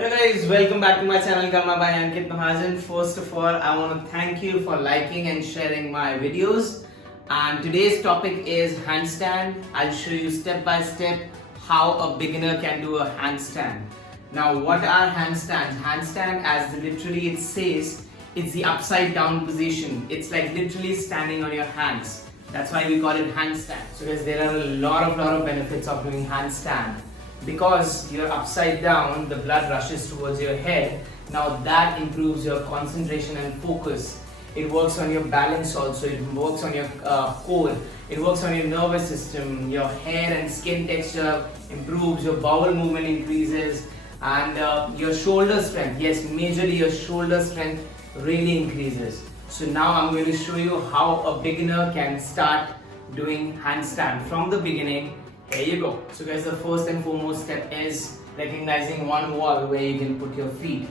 Hello guys, welcome back to my channel Karma by Ankit Mahajan. First of all, I want to thank you for liking and sharing my videos. And today's topic is handstand. I'll show you step by step how a beginner can do a handstand. Now, what are handstands? Handstand, as literally it says, it's the upside down position. It's like literally standing on your hands. That's why we call it handstand. So guys, there are a lot of benefits of doing handstand. Because you're upside down, the blood rushes towards your head. Now that improves your concentration and focus. It works on your balance also. It works on your core. It works on your nervous system. Your hair and skin texture improves. Your bowel movement increases, and your shoulder strength. Yes, majorly your shoulder strength really increases. So now I'm going to show you how a beginner can start doing handstand from the beginning. Here you go. So guys, the first and foremost step is recognizing one wall where you can put your feet.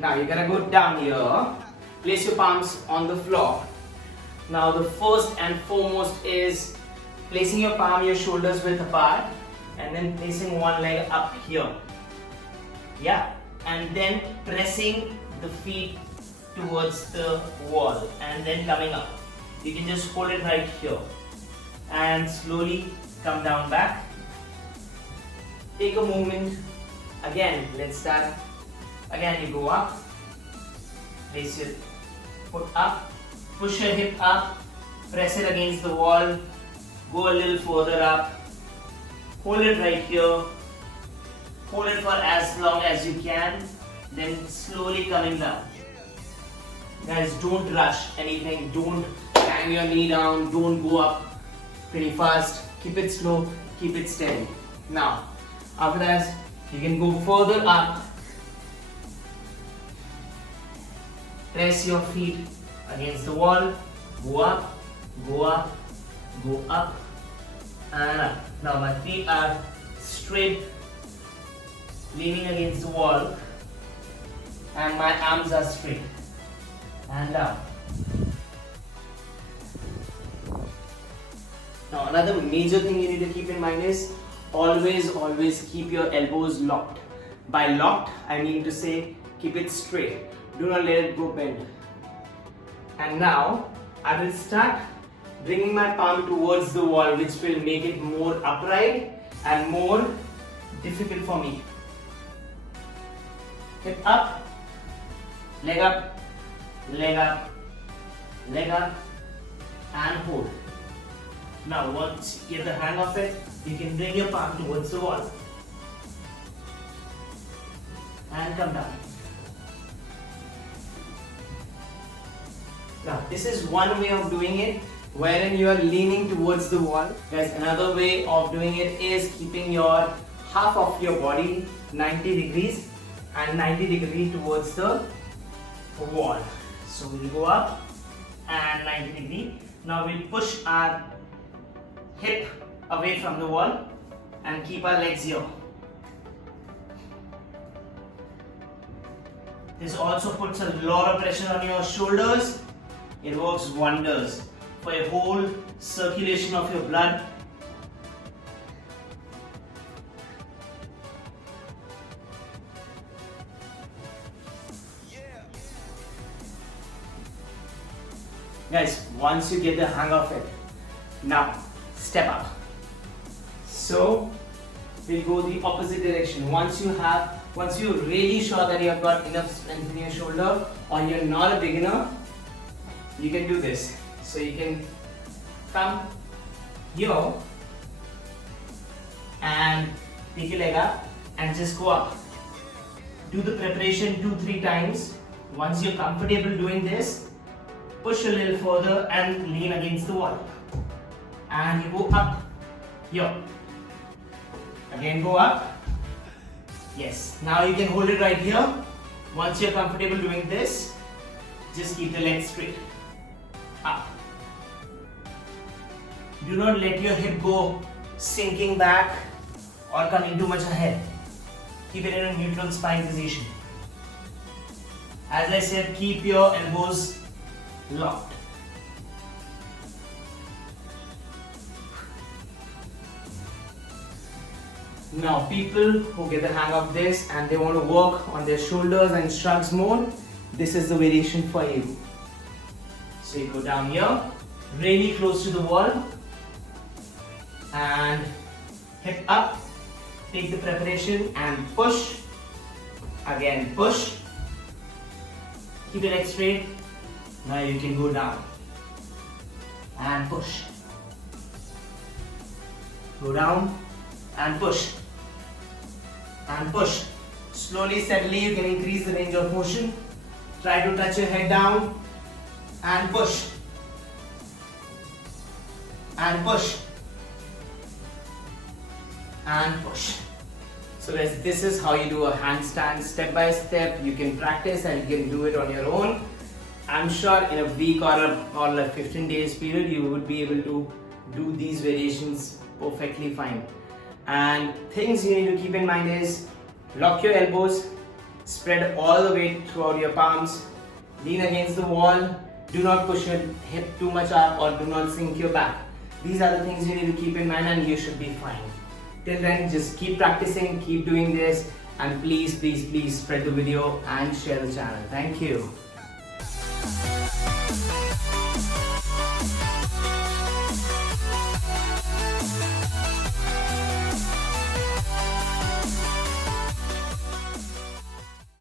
Now you're gonna go down here, place your palms on the floor. Now the first and foremost is placing your palm, your shoulders width apart, and then placing one leg up here. Yeah, and then pressing the feet towards the wall and then coming up. You can just hold it right here and slowly come down back. Take a movement. Again, let's start. Again, you go up. Place your foot up. Push your hip up. Press it against the wall. Go a little further up. Hold it right here. Hold it for as long as you can. Then slowly coming down. Guys, don't rush anything. Don't bang your knee down. Don't go up pretty fast. Keep it slow, keep it steady. Now, after that, you can go further up. Press your feet against the wall. Go up, go up, go up, and up. Now my feet are straight, leaning against the wall, and my arms are straight. And down. Now another major thing you need to keep in mind is always keep your elbows locked. By locked, I mean to say keep it straight. Do not let it go bend. And now I will start bringing my palm towards the wall, which will make it more upright and more difficult for me. Hip up, leg up, leg up, leg up, and hold. Now once you get the hang of it, you can bring your palm towards the wall and come down. Now this is one way of doing it wherein you are leaning towards the wall. Guys, another way of doing it is keeping your half of your body 90 degrees and 90 degrees towards the wall. So we'll go up and 90 degrees. Now we'll push our hip away from the wall and keep our legs here. This also puts a lot of pressure on your shoulders. It works wonders for your whole circulation of your blood. Guys, once you get the hang of it, now step up. So we'll go the opposite direction. Once you're really sure that you have got enough strength in your shoulder or you're not a beginner, you can do this. So you can come here and take your leg up and just go up. Do the preparation 2-3 times. Once you're comfortable doing this, push a little further and lean against the wall. And you go up here. Again go up. Yes. Now you can hold it right here. Once you're comfortable doing this, just keep the legs straight. Up. Do not let your hip go sinking back or coming too much ahead. Keep it in a neutral spine position. As I said, keep your elbows locked. Now people who get the hang of this and they want to work on their shoulders and shrugs more, this is the variation for you. So you go down here, really close to the wall, and hip up, take the preparation and push, again push, keep your leg straight. Now you can go down and push, go down and push and push. Slowly, steadily you can increase the range of motion. Try to touch your head down and push and push and push. So guys, this is how you do a handstand step by step. You can practice and you can do it on your own. I'm sure in a week or a 15 days period you would be able to do these variations perfectly fine. And things you need to keep in mind is lock your elbows, spread all the weight throughout your palms, lean against the wall, do not push your hip too much up or do not sink your back. These are the things you need to keep in mind and you should be fine. Till then, just keep practicing, keep doing this, and please spread the video and share the channel. Thank you.